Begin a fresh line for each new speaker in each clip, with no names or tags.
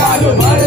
God money.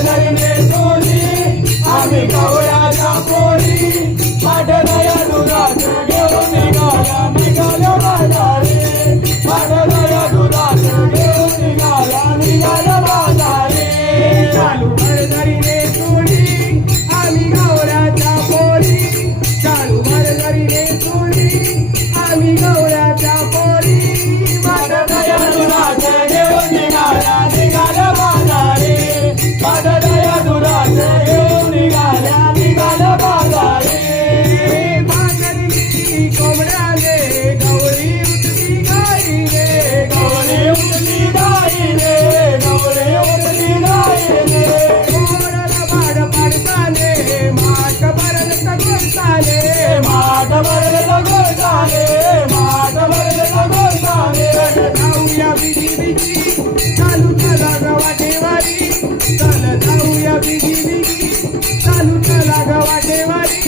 Everybody.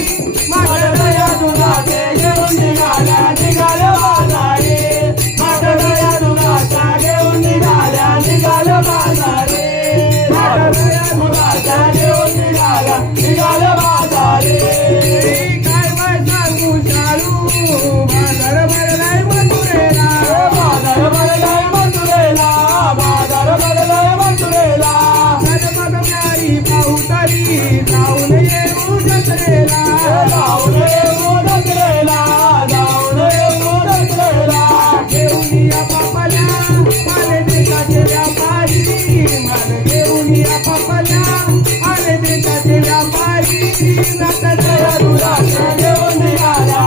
व्यापारी नाटकया दुधाच्या घेऊन निघाल्या